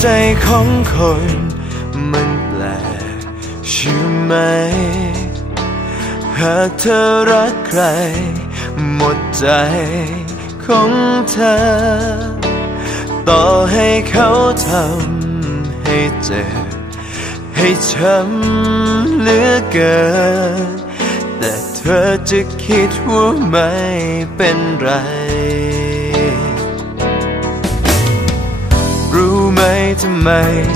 ใจของคน มันแปลกใช่ไหม หากเธอรักใคร หมดใจของเธอ ต่อให้เขาทำให้เจ็บให้ช้ำเหลือเกิน แต่เธอจะคิดว่าไม่เป็นไร ทำไม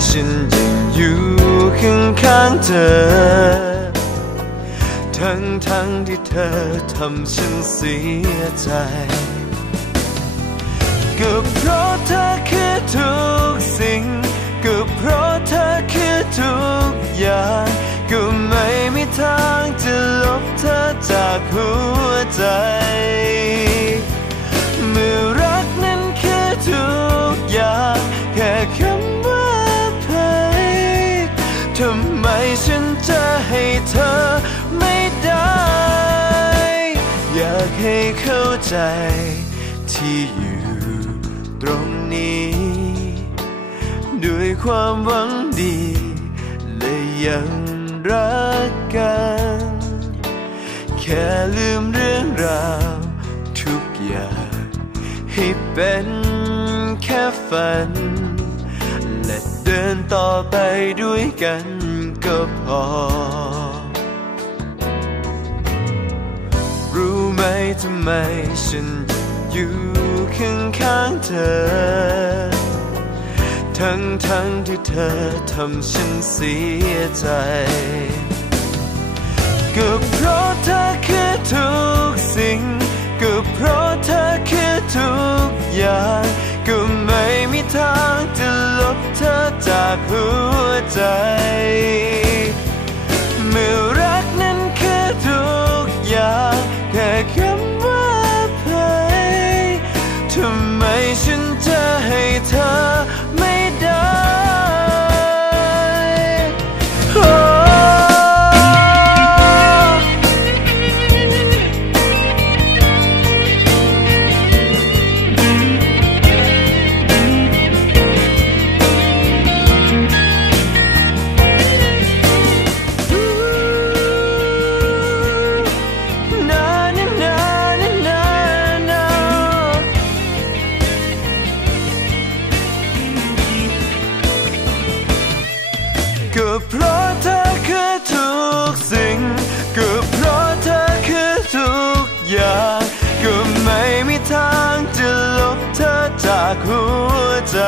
ฉันยังอยู่ข้างข้างๆเธอ ทั้งทั้งๆที่เธอทำฉันเสียใจ ก็เพราะเธอคือทุกสิ่ง ก็เพราะเธอคือทุกอย่าง ก็ไม่มีทางจะลบเธอจากหัวใจ ใจที่อยู่ตรงนี้ ด้วยความหวังดี และยังรักกัน แค่ลืมเรื่องราวทุกอย่าง ให้เป็นแค่ฝัน และเดินต่อไปด้วยกันก็พอ ทำไมฉันอยู่ข้างข้างๆเธอ ทั้งทั้งๆที่เธอทำฉันเสียใจ ก็เพราะเธอคือทุก หัวใจ